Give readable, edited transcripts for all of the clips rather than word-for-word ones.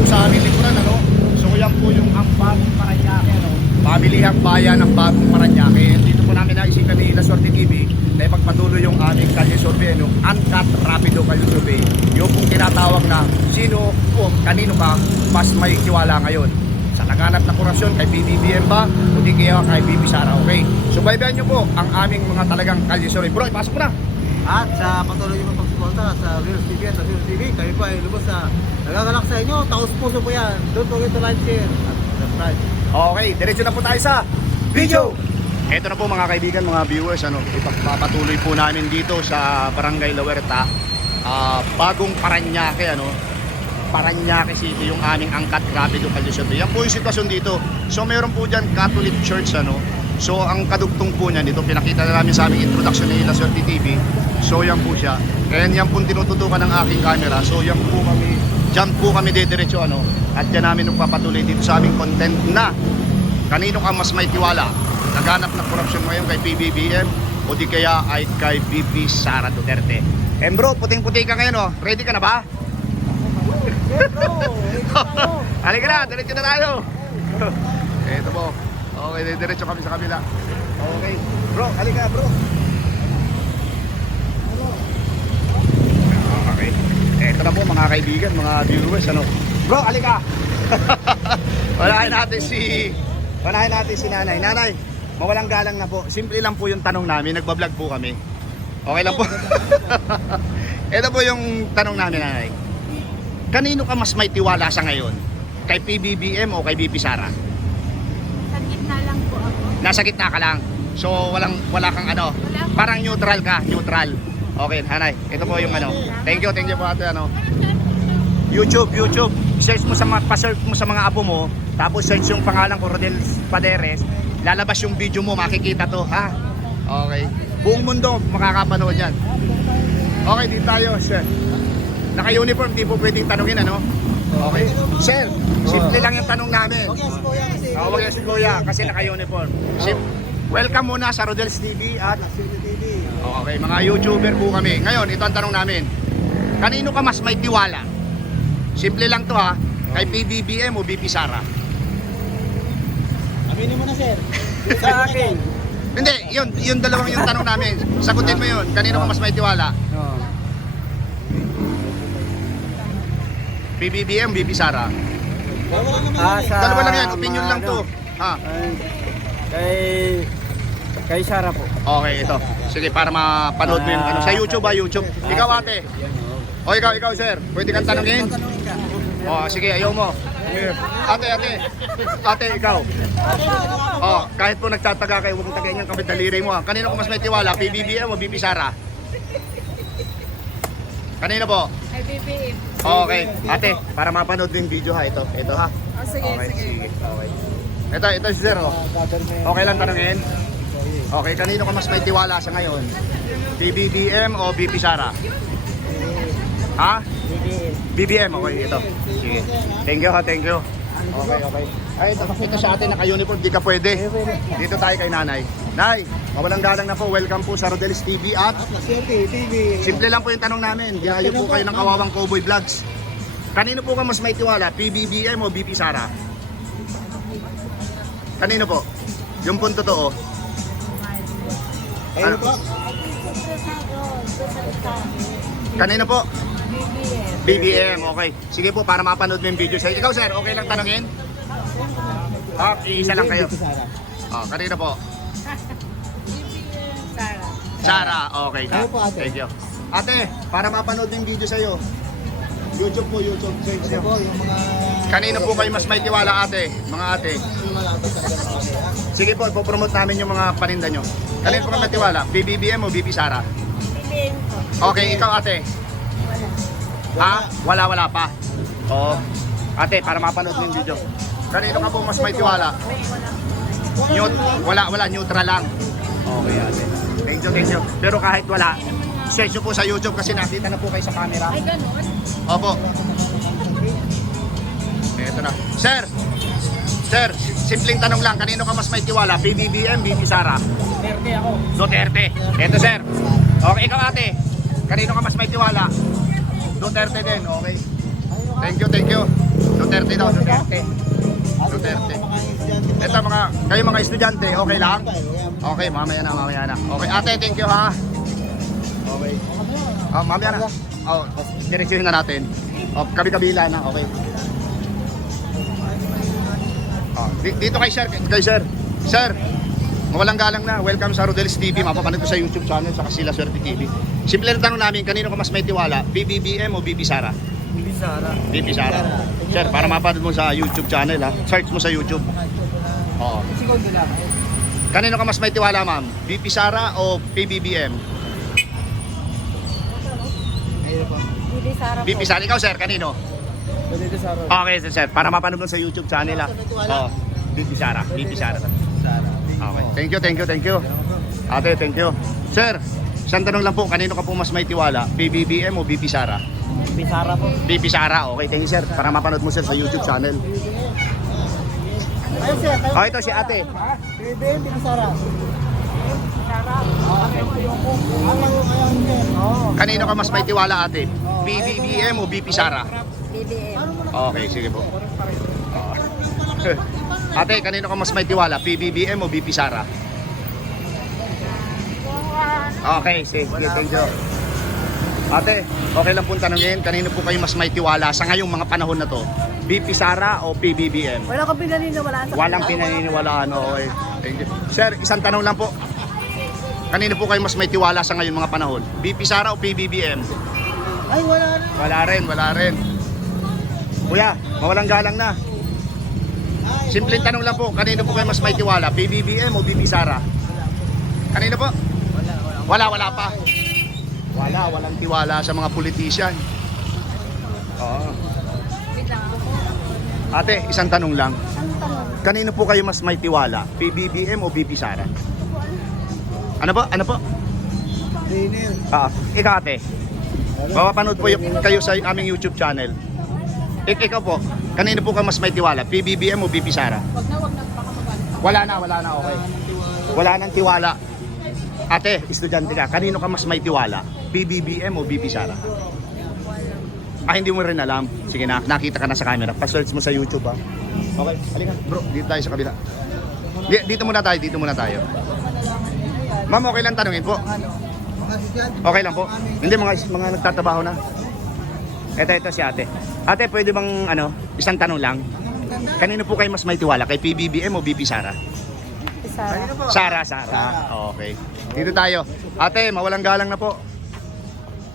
po sa aming likuran, ano? So yan po yung ang Bagong Paranaque, ano? Pamilihang bayan ng Bagong Paranaque. Dito po namin naisipan ni La Suerte TV na ipagpatuloy yung aming kalye survey, no? Uncut Rapido Kalye Survey. Yung pong tinatawag na sino o kanino ka mas may tiwala ngayon. Sa laganap na korupsyon, kay BBBM ba o di kaya kay Bibi Sara, okay? So baybayan nyo po ang aming mga talagang kalye survey. Bro, ipasok mo na! At sa patuloy nyo pagsuporta sa Reels TV at sa Reels TV, kayo po ay lubos na nagagalak sa inyo. Taos puso po yan. Don't forget to like, share at subscribe. Okay, diretso na po tayo sa video! Ito na po mga kaibigan, mga viewers, ano, ipagpapatuloy po namin dito sa Barangay La Huerta, Bagong Paranaque, ano, Paranaque City, yung aming Uncut Rapido Kalye Survey. Yan po yung sitwasyon dito. So meron po dyan Catholic Church, ano. So ang kadugtong po niyan dito, pinakita na namin sa aming introduction ni La Suerte TV. So yan po siya. And yan po tinututukan ng aking camera. So yan po kami, dyan po kami didiretso, ano. At yan namin nagpapatuloy dito sa aming content na kanino ka mas may tiwala. Naganap na korupsyon ngayon kay PBBM o di kaya ay kay Bibi Sara Duterte. And bro, puting-puti ka ngayon, oh. Ready ka na ba? Halika na, diretso na tayo. Ito po. Okay, diretso kami sa kabila. Okay. Bro, halika bro. Okay. Ito na po mga kaibigan, mga viewers, ano. Bro, halika. Walahin natin si nanay. Nanay, mawalang galang na po. Simple lang po yung tanong namin. Nagbablog po kami. Okay lang po. Ito po yung tanong namin, nanay. Kanino ka mas may tiwala sa ngayon? Kay PBBM o kay Bibi Sara? Sa gitna lang po ako. Nasa gitna ka lang. So wala kang ano. Parang neutral ka, neutral. Okay, nanay. Ito po yung ano. Thank you po ate, ano. YouTube. Search mo pa-search mo sa mga apo mo, tapos search yung pangalan ko, Rodel Paderes. Lalabas yung video mo, makikita to, ha? Okay. Buong mundo makakapanood yan. Okay, dito tayo, sir. Naka-uniform, di po pwedeng tanungin, ano? Okay. Sir, simple lang yung tanong namin. Huwag yan si Kuya kasi naka-uniform. Welcome muna sa Rodel's TV at Suerte TV. okay, mga YouTuber po kami. Ngayon, ito ang tanong namin. Kanino ka mas may tiwala? Simple lang to, ha? Kay PBBM o Bibi Sara? Aminin mo na, sir. Sa akin. Hindi, yun dalawang yung tanong namin. Sagutin mo yun. Kanino ka mas may tiwala? PBBM, Bibi Sara? Dalawa lang yan, opinion lang to. Ha? Kay Sara po. Okay, ito. Sige, para mapanood mo yung ano. Sa YouTube ba? YouTube. Ikaw ate. O ikaw sir. Pwede kang tanongin? O sige, ayaw mo. Ate, ikaw. O, kahit po nagtataga kayo, huwag mong tagayin yung kapit daliri mo. Kanino ko mas may tiwala? PBBM o Bibi Sara? Kanino po? Ay, BBM. Okay. Ate, para mapanood yung video ha. Ito ha. Oh, sige. Okay. Ito si sir. Oh. Okay lang tanongin? Okay, kanino ka mas may tiwala sa ngayon? PBBM o Bibi Sara? Ha? BBM, okay, ito. Sige. Thank you ha, thank you. Okay. Ay, ito sa atin naka-uniform, di ka pwede. Dito tayo kay nanay. Nay, mawalang galang na po. Welcome po sa Rodel's TV at Suerte TV. simple lang po yung tanong namin. Dihayo po kayo ng Kawawang Cowboy Vlogs. Kanino po ka mas may tiwala? PBBM o Bibi Sara? Kanino po? Yung punto totoo. Ayun po. Kanino po? BBM. BBM, okay. Sige po, para mapanood mo yung video. Ikaw sir, okay lang tanongin? Iisa lang kayo. Kanino po? BBM, Sara. Sara, okay. Ano po, ate? Thank you. Ate, para mapanood mo yung video sa'yo. YouTube po, YouTube. Search Ito po, nyo. yung mga... Kanino po kayo mas may tiwala ate? Mga ate. malapit talaga sa kanila. Sige po, ipopromote namin yung mga paninda nyo. Kanino po kayo may tiwala? BBM o Bibi Sara? BBM po. Okay, ikaw ate. Ha? Wala pa. Oo. Ate, para mapanood mo yung video. Kanino ka po mas may tiwala? Wala, neutral lang. Okay ate. Thank you. Pero kahit wala, search nyo po sa YouTube kasi nakita na po kayo sa camera. Ay, ganun. Opo. Eto na. Sir, simpleng tanong lang. Kanino ka mas may tiwala? PBBM, Bibi Sara? Duterte ako. Duterte. Eto sir. Okay, ikaw ate. Kanino ka mas may tiwala? Duterte din, okay. Thank you. Duterte daw, Duterte. Duterte. Ito mga, kayo mga estudyante, okay lang? Okay, mamaya na. Okay, ate, thank you ha. Okay. Oh, mamaya na. Oh, diretsuhin na natin. Oh, kabi-kabila na, okay. Oh, dito kay sir, Sir, mawalang galang na. Welcome sa Rodel's TV. Mapapanood ko sa YouTube channel sa Kasila Swerte TV. Simple na tanong namin, kanino ka mas may tiwala? BBBM o BP Sara? Bibi Sara. BP Sara. Sir, para mapanood mo sa YouTube channel ha. Search mo sa YouTube. Oo. Sigaw nila. Kanino ka mas may tiwala, ma'am? BP Sara o PBBM? Ayun po. Bibi Sara po. BP Sara. Ikaw, sir, kanino? Bibi Sara. Okay, sir. Para mapanood mo sa YouTube channel ha. Oo. BP Sara. BP Sara. Sara. Okay. Thank you. Ate, thank you. Sir, isang tanong lang po, kanino ka po mas may tiwala? PBBM o BP Sara? Bibi Sara po. BP Sara. Okay, thank you, sir. Para mapanood mo, sir, sa YouTube channel. Ayun sir. Oh, ito si ate. Bibi Sara. Sara. Ayun. Kanino ka mas may tiwala, ate? PBBM o BP Sara? BBM. Okay, sige po. Ate, kanino ka mas may tiwala? PBBM o BP Sara? Okay, sige, thank you. Ate, okay lang po tanongin, kanino po kayo mas may tiwala sa ngayong mga panahon na to? BP Sara o PBBM? Wala kang pinaniniwalaan sa Walang pinaniniwalaan, okay. Thank you. Sir, isang tanong lang po. Kanino po kayo mas may tiwala sa ngayong mga panahon? BP Sara o PBBM? Ay, wala na. Wala rin. Kuya, mawalang galang na. Simpleng tanong lang po, kanino po kayo mas may tiwala? PBBM o BP Sara? Kanino po? Wala pa. Walang tiwala sa mga politician. Oo. Wait lang ako. Ate, isang tanong lang. Anong tanong? Kanino po kayo mas may tiwala? PBBM o BP Sara? Ano po? Trainer. Ikaw, ate. Mapapanood po kayo sa aming YouTube channel. Ikaw po, kanino po kayo mas may tiwala? PBBM o BP Sara? Wag na, baka magalit. Wala na, okay. Wala nang tiwala. Ate, estudyante ka, kanino ka mas may tiwala? PBBM o BP Sara? Hindi mo rin alam. Sige na, nakita ka na sa camera. Pa-search mo sa YouTube ha. Okay, halika. Bro, dito tayo sa kabila. Dito muna tayo. Ma'am, okay lang tanungin po. Okay lang po. Hindi, mga nagtatrabaho na. Ito si ate. Ate, pwede bang isang tanong lang? Kanino po kayo mas may tiwala? Kay PBBM o BP Sara? Sara. Sara. Okay. Dito tayo. Ate, mawalang galang na po.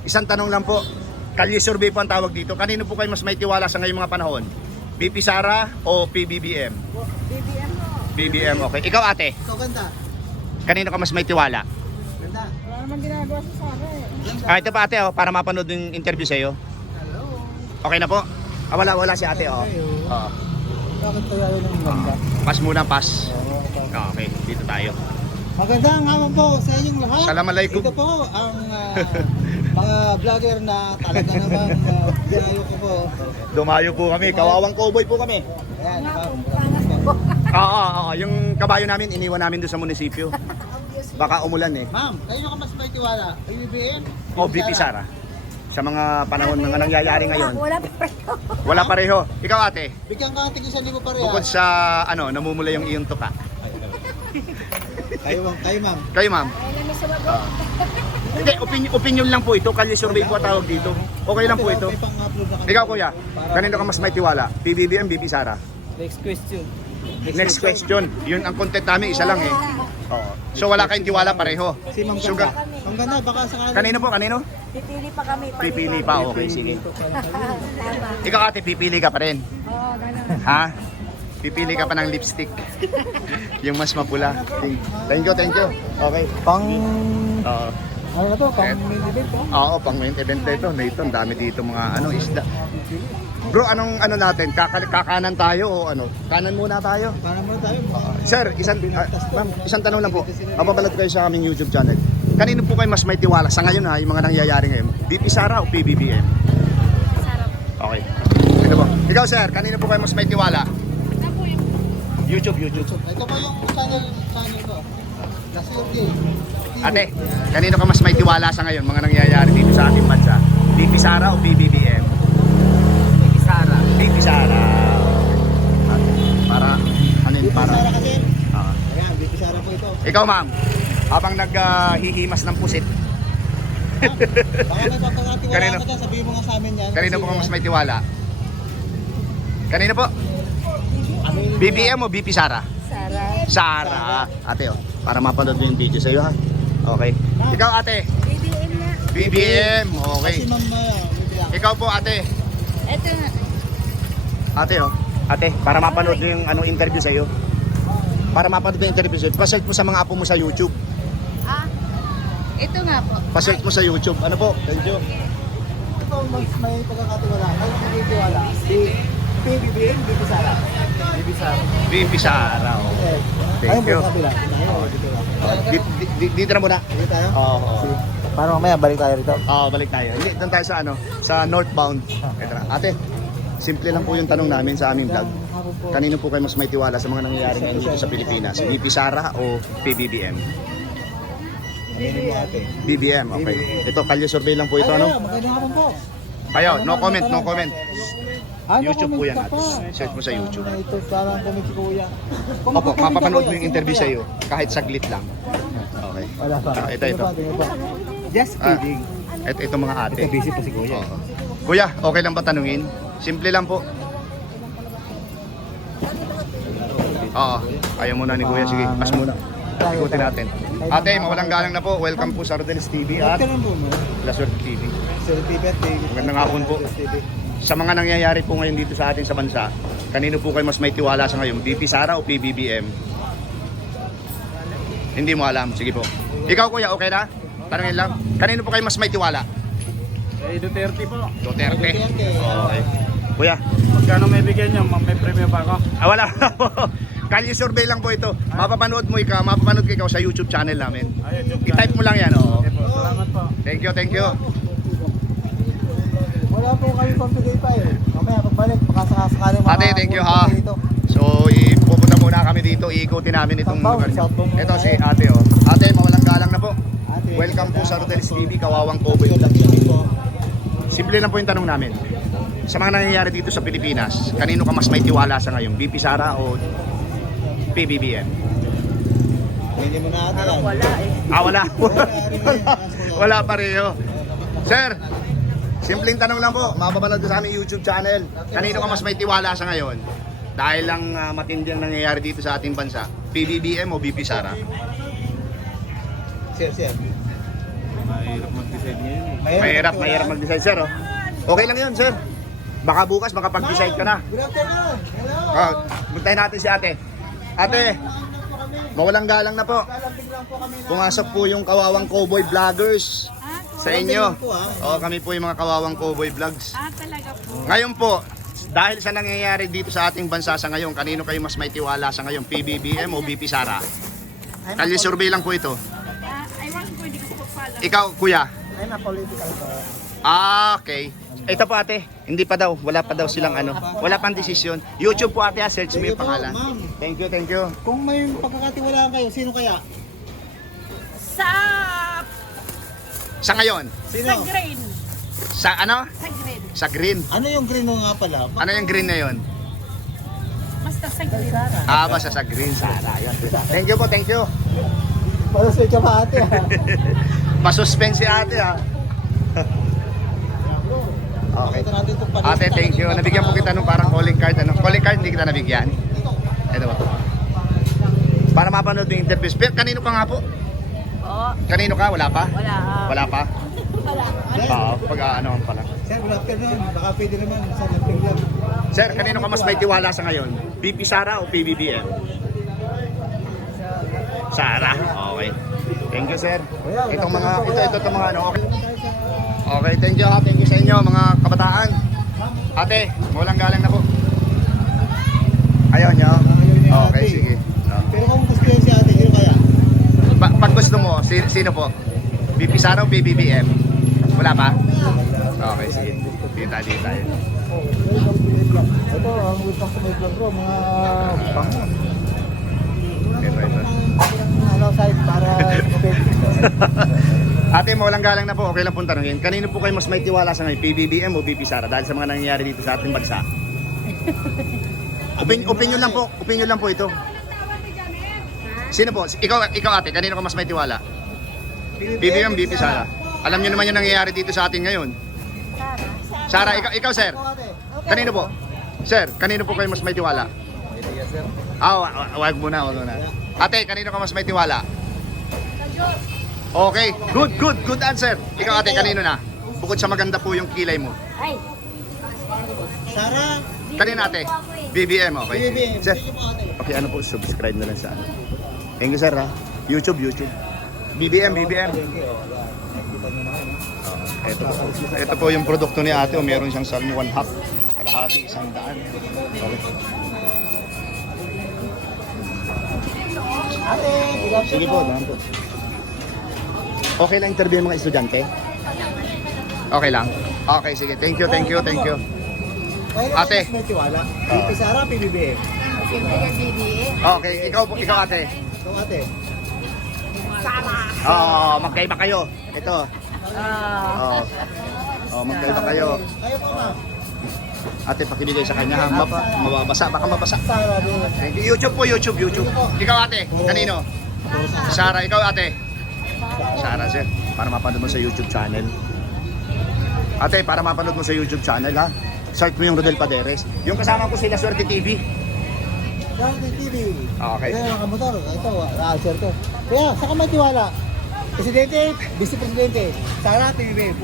Isang tanong lang po. Kalye survey po ang tawag dito. Kanino po kayo mas may tiwala sa ngayong mga panahon? BP Sara o PBBM? BBM po. BBM, okay. Ikaw, ate, Ito ganda. kanino ka mas may tiwala? Ganda. Wala naman ginagawa sa Sara eh. Ito pa ate, para mapanood yung interview sa'yo. Hello. Okay na po? Wala si ate, oh. Oo. Bakit kaya yun ang ganda? Pass muna, pass. Okay, dito tayo. Magandang hapon po sa inyong lahat. Assalamualaikum. Ito po ang mga vlogger na talaga naman binayo ko po. Dumayo po kami. Kawawang cowboy po kami. Ayan, Oo. Yung kabayo namin, iniwan namin doon sa munisipyo. Baka umulan eh. Ma'am, kayo ka mas may tiwala? BBM? O BP Sara. Sa mga panahon mga nangyayari ngayon. Wala pa rin. Wala pareho. Ikaw, ate, Bigyan ka ng tig-1,000 pareha. bukod sa namumula yung iyong tuka. Kayo ma'am. Kayo, ma'am. Ay, namin sa wag. Hindi, opinion lang po ito. Kalye survey po ang tawag dito. Okay lang po ito. May pang-upload na kami. Ikaw, kuya, kanino ka mas may tiwala? PBBM, BP Sara? Next question. Next question. Yun ang content namin, isa lang eh. Oo. So wala kayong tiwala pareho. Si Ma'am Sugar. Ganda. Ma'am Ganda, baka sakali. Kanino po? Kanino? Pipili pa kami. Pipili pa, okay, sige. Tama. Ikaw, ate, pipili ka pa rin. Oo, ganun. Ha? Pipili ka pa ng lipstick. Yung mas mapula. Thank you. Okay. Oo. Ano na to? Pang main event po? Oo, pang main event na ito. Nito, ang dami dito mga isda. Bro, anong natin? Kakanan tayo o ano? Kanan muna tayo. Para mo tayo. Sir, ma'am, isang tanong lang po. Mapapalat kayo sa aming YouTube channel. Kanino po kayo mas may tiwala sa ngayon ha, yung mga nangyayari ngayon? BP Sara o PBBM? Sara. Okay. Ito po. Ikaw, sir, kanino po kayo mas may tiwala? YouTube. Ito po yung channel ko. Last year. Ate, kanino ka mas may tiwala sa ngayon mga nangyayari dito sa ating bansa? BP Sara o PBBM? Sara. BP Sara. Ikaw ma'am, habang naghihimas ng pusit, Baka nagpapakatiwala Kanino? ka dyan, sabihin mo nga sa amin yan. kanino po ka mas may tiwala? Kanino po? Ano yung BBM o BP Sara? Sara. Sara. Ate oh, para mapanood mo yung video sa iyo ha. Okay. Ikaw ate, BBM na. BBM. Okay. Kasi ma'am, bibilang. Ikaw po ate. Ito nga. Ate oh. Ate, para mapanood mo yung interview sa iyo. Para mapanood mo yung interview sa iyo, pa-search mo sa mga apo mo sa YouTube. Ah, ito nga po. Pa-search mo sa YouTube. Ano po? Thank you. Ito mas may pagkakatiwala. May pagkakatiwala. Si PBBM, BP Sara. BP Sara. BP Sara. Oh. Thank you. Dito na muna. Dito tayo? Oo. Para mamaya balik tayo rito. Balik tayo. Hindi, doon tayo sa sa northbound. Ito na. Ate, simple lang po yung tanong namin sa aming vlog. Kanino po kayo mas may tiwala sa mga nangyayari ngayon dito sa Pilipinas? BP Sara o PBBM? BBM, okay. Ito, kalye survey lang po ito, ano? Magandang hapon po. Kayo, no comment, no comment. Ano YouTube po yan, ka ate. pa? Search mo sa YouTube. Ito, parang comment si Kuya. Opo, mapapanood mo yung interview sa iyo, kahit saglit lang. Okay. Wala pa. Ito. Just Ah, kidding. ito mga ate. Ito, busy po si Kuya. Oo. Kuya, okay lang ba tanungin? Simple lang po. Oo, ayaw muna ni Kuya. Sige, pas muna. Ikutin natin. Ate, mawalang galang na po. Welcome po sa Rodel's TV at Ito lang po, no? Laswerte TV. Sir birthday. Magandang hapon po. Sa mga nangyayari po ngayon dito sa atin sa bansa, kanino po kayo mas may tiwala sa ngayon? BP Sara o PBBM? Hindi mo alam. Sige po. Ikaw kuya, okay na? Tanungin lang. Kanino po kayo mas may tiwala? Duterte po. Duterte. Okay. Kuya, Magkano may bigyan niyo? May premium pa ako? wala po. Kalye survey lang po ito. Mapapanood ko ikaw sa YouTube channel namin. I-type mo lang yan. Oo. Salamat po. Thank you. Wala po kami pambigay pa eh. Mamaya pagbalik, makasakasakali Ate, thank you ha. So, ipupunta muna kami dito. Iikutin namin itong lugar niyo. Ito si ate oh. Ate, mawalang galang na po. Welcome po sa Rodel's TV, Kawawang Cowboy. Simple lang po yung tanong namin. Sa mga nangyayari dito sa Pilipinas, kanino ka mas may tiwala sa ngayon? BP Sara o PBBM? Hindi mo na ate yan. Wala eh. Wala. Wala pareho. Sir, simpleng tanong lang po. Mapapanood ko sa aming YouTube channel. Kanino ka mas may tiwala sa ngayon? Dahil lang matindi ang nangyayari dito sa ating bansa. PBBM o BP Sara? Sir. Mahirap mag-decide ngayon eh. Mahirap mag-decide, sir. Oh. Okay lang yun, sir. Baka bukas makapag-decide ka na. Good afternoon. Hello. Puntahin natin si ate. Ate, mawalang galang na po. Lalambing lang po kami na. Pumasok po yung Kawawang Cowboy Vloggers sa inyo. Oo, kami po yung mga Kawawang Cowboy Vlogs. Talaga po. Ngayon po, dahil sa nangyayari dito sa ating bansa sa ngayon, kanino kayo mas may tiwala sa ngayon? PBBM o BP Sara? Kalye survey lang po ito. Ewan ko, hindi ko po pala. Ikaw, kuya? Ay, na political po. Okay. Ito po ate, hindi pa daw, wala pa daw silang wala pang desisyon. YouTube po ate, search mo yung pangalan. Thank you. Kung may pagkakatiwalaan kayo, sino kaya? Sa Sa ngayon, Sino? green. sa ano? Sa green. Sa green. Ano yung green mo nga pala? Ano yung green na yon? Basta sa green. Basta sa green. Sara. Yun. Thank you. Para sa ito pa ate ha. Pa-suspense si ate ha. Okay. Pakita natin itong panista. Ate, thank you. Nabigyan po kita nung parang calling card. Calling card, hindi kita nabigyan. Ito ba? Para mapanood yung interview. Pero kanino ka nga po? Oo. Kanino ka? Wala pa? Wala. Wala pa? Wala. Pag ano pala. Sir, good afternoon. Baka pwede naman sa lang. Sir, kanino ka mas may tiwala sa ngayon? BP Sara o PBBM? Sara. Okay. Thank you, sir. Itong mga okay. Okay, thank you ha. Thank you sa inyo mga kabataan. Ate, walang galang na po. Ayaw nyo? Okay, sige. Pero kung gusto nyo si ate, sino kaya? Pag gusto mo, sino po? BP Sara o PBBM? Wala pa? Okay, sige. Dito tayo. Ito, ang welcome to my vlog bro, mga bangon. Ito. Ano side para Ate, mawalang galang na po. Okay lang pong tanongin. Kanino po kayo mas may tiwala sa ngayon? PBBM o BP Sara? Dahil sa mga nangyayari dito sa ating bansa. Opinion lang po. Opinion lang po ito. Sino po? Ikaw ate, kanino ka mas may tiwala? BBM, BP Sara. Alam niyo naman yung nangyayari dito sa atin ngayon. Sara, ikaw sir. Kanino po? Sir, kanino po kayo mas may tiwala? Wag muna. Ate, kanino ka mas may tiwala? Okay, good answer. Ikaw ate, kanino na? Bukod sa maganda po yung kilay mo. Ay, Sara, Kanino ate? BBM, okay. BBM. Sir, Thank you po, ate. okay, ano po, subscribe na lang sa ano. Thank you sir ha. YouTube. BBM. Ito po yung produkto ni ate. Meron siyang salmo 1/2. Kalahati, 100. Okay. Ate, Sige po, dahan po. Okay lang interview ng mga estudyante? Okay lang? Okay, sige. Thank you. Ate. Mas may tiwala. BP Sara, PBBM. siyempre kay BBM. Okay, ikaw ate. So, ate. Oo, magkaiba kayo. Ito. Ah. Magkaiba kayo. Kayo po, ma'am. Ate, pakibigay sa kanya ha. Mababasa, baka mabasa. Sara, din. Thank you. YouTube. Ikaw ate, kanino? Sara, ikaw ate. Sara sir, para mapanood mo sa YouTube channel. Ate, para mapanood mo sa YouTube channel ha. Search mo yung Rodel Paderes. Yung kasama ko sila Swerte TV. Sara, TV. Okay. Kaya nakamotor. Ito, sir to. Kaya, saka may tiwala. Presidente, Vice Presidente. Sara, PBBM.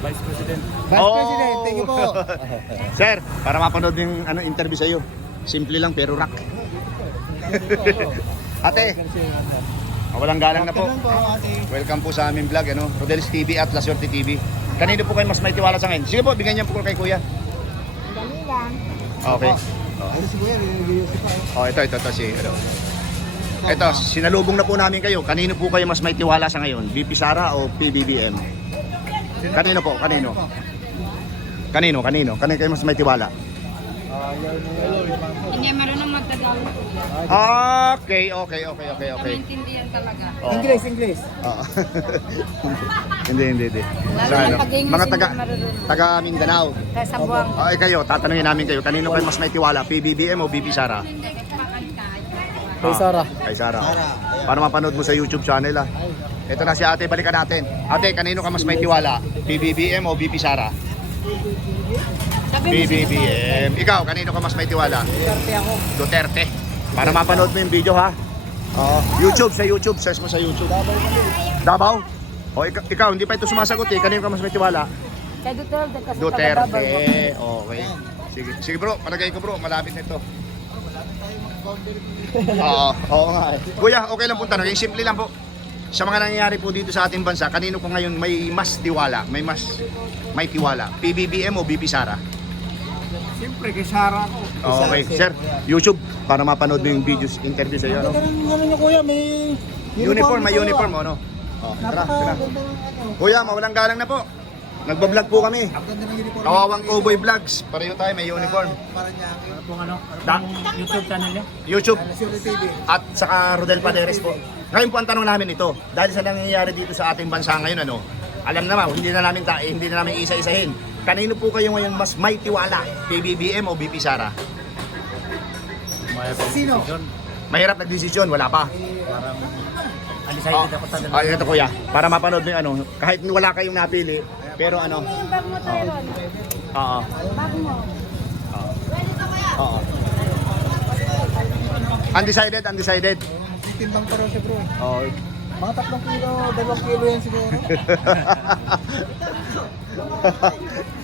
Vice President. Vice President, thank you po. Sir, para mapanood yung interview sa iyo. Simple lang pero rock. Ate, walang galang na po. Ganun po, ate. Welcome po sa aming vlog, Rodel's TV at La Suerte TV. Kanino po kayo mas may tiwala sa akin? Sige po, bigyan niyo po kay kuya. Dali lang. Okay. Ay, si Kuya, review si pa. Ito si Ito, sinalubong na po namin kayo. Kanino po kayo mas may tiwala sa ngayon? BP Sara o PBBM? Kanino po? Kanino kayo mas may tiwala? Hindi marunong magtagalog. Okay. Maintindihan talaga. Oo. English. Oo. Hindi. Lalo na pag-English, Mga hindi marunong. taga Mindanao. Kaya sa buwang. Okay kayo, tatanungin namin kayo. Kanino kayo mas may tiwala? PBBM o BP Sara? Kay Sara. Kay Sara. Para mapanood mo sa YouTube channel ha. Ito na si ate, balikan natin. Ate, kanino ka mas may tiwala? PBBM o BP Sara? PBBM. Ikaw, kanino ka mas may tiwala? Duterte ako. Duterte. Para mapanood mo yung video ha. YouTube, search mo sa YouTube. Davao? O ikaw, hindi pa ito sumasagot eh. Kanino ka mas may tiwala? Kay Duterte kasi Duterte. Okay. Sige bro, palagay ko bro, malapit na ito. Oo nga eh. Kuya, okay lang po tanong. Simple lang po. Sa mga nangyayari po dito sa ating bansa, kanino po ngayon may mas tiwala? May tiwala? PBBM o BP Sara? Siyempre, kay Sara ako. Okay, sir. YouTube, para mapanood mo yung videos, interview sa iyo, no? Ano niyo, Kuya, may May uniform, ano? Tara. Napakaganda ng ano. Kuya, mawalang galang na po. Nagbablog po kami. Ang ganda ng uniform. Kawawang Cowboy Vlogs. Pareho tayo, may uniform. Para niya. YouTube channel niya? YouTube Siyempre, TV. at saka Rodel Paderes po. Ngayon po ang tanong namin ito, dahil sa nangyayari dito sa ating bansa ngayon, alam naman, hindi na namin isa-isahin. Kanino po kayo ngayon mas may tiwala? PBBM o BP Sara? Sino? Mahirap nagdesisyon, wala pa. Undecided ako sa dalawa. Ito kuya, para mapanood mo yung kahit wala kayong napili, pero Yung bag mo tayo ron. oo. Bag mo. Oo. Undecided. Timbang pa rin siya, bro. Oo. Mga 3 kilo, 2 kilo yan siguro.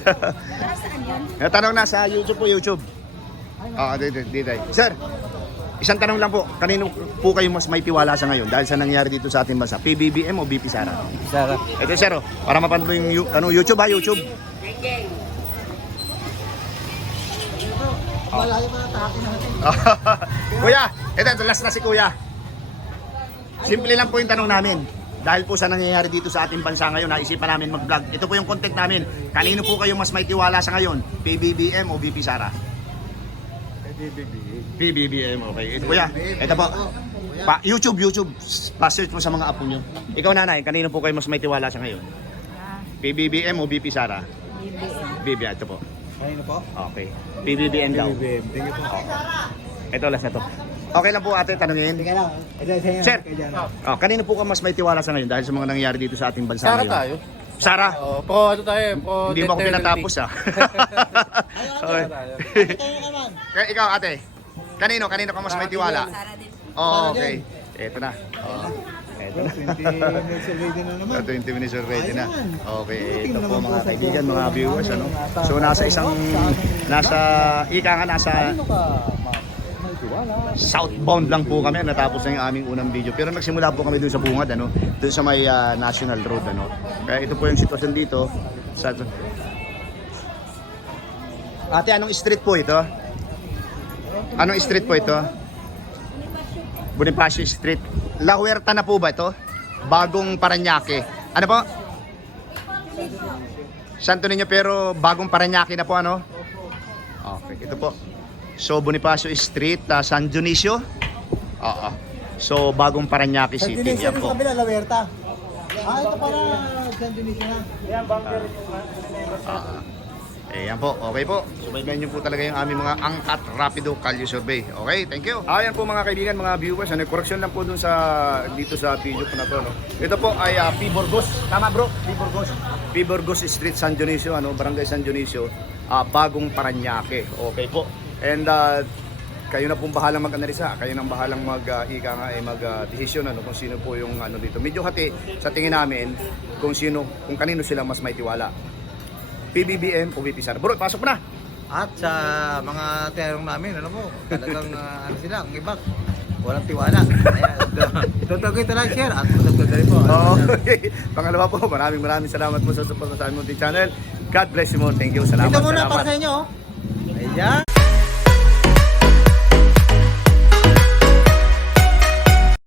Para saan yun? Tanong na sa YouTube. Dito. Sir, isang tanong lang po. Kanino po kayo mas may tiwala sa ngayon dahil sa nangyayari dito sa ating bansa? PBBM o BP Sara? Sara. Ito sir, para mapanood mo yung YouTube ha, YouTube. Malayo pa na tahakin natin. Kuya, ito last na si Kuya. Simple lang po yung tanong namin. Dahil po sa nangyayari dito sa ating bansa ngayon, naisipan namin mag-vlog. Ito po yung content namin. Kanino po kayo mas may tiwala sa ngayon? PBBM o BP Sara? PBBM, okay. Ito kuya, ito po. YouTube. Pa-search mo sa mga apo nyo. Ikaw nanay, kanino po kayo mas may tiwala sa ngayon? PBBM o BP Sara? BBM. BBM, ito po. Kanino po? Okay. PBBM daw. Thank you po. Ito, last na to. Okay lang po ate, tanungin. Teka lang. Sir, kanino po ka mas may tiwala sa ngayon dahil sa mga nangyayari dito sa ating bansa Sara ngayon? tayo. Sara? Po, ano tayo? Po, Hindi mo ako pinatapos ah. Okay. Kaya ikaw ate, kanino ka mas may tiwala? Oo, okay. Ito na. Oo. Ito na. 20 minutes survey din na naman. 20 minutes already na. Ayan. Okay, ito Tingnan po naman mga po sa kaibigan, vlog mga ko. viewers, ano. Nasa- So nasa isang, nasa, ika nga nasa Ano ka may tiwala? southbound lang po kami, natapos na yung aming unang video. Pero nagsimula po kami dun sa bungad, ano, dun sa may National Road, ano. Kaya ito po yung sitwasyon dito. Sa, ate, anong street po ito? Anong street po ito? Bonifacio Street. La Huerta na po ba ito? Bagong Paranaque. Ano po? Santo Niño pero bagong Paranaque na po ano? Okay, ito po. So Bonifacio Street, San Dionisio. Oo. So bagong Paranaque San City Dionisio yan sa po. kabila, La Huerta. Ito pala San Dionisio na. Ayan po, okay po. Subaybayan niyo po talaga yung aming mga angkat rapido kalye survey. Okay, thank you. Ayan po mga kaibigan, mga viewers. Ano, correction lang po dun sa dito sa video po na to, no. Ito po ay P. Burgos. Tama bro, P. Burgos. P. Burgos Street, San Dionisio, ano, Barangay San Dionisio, bagong Paranaque. Okay po. And kayo na pong bahalang mag-analisa, kayo nang bahalang mag-desisyon ano kung sino po yung ano dito. Medyo hati sa tingin namin kung kanino sila mas may tiwala. PBBM o VP Sara. Bro, pasok mo na. At sa mga terong namin, ano po, talagang ano sila, ang iba, walang tiwala. Tutugay ito lang share at tutugay po. Okay. Pangalawa po, maraming salamat po sa support sa aming munting channel. God bless you more. Thank you. Salamat. Ito muna salamat. para sa inyo. Ayan.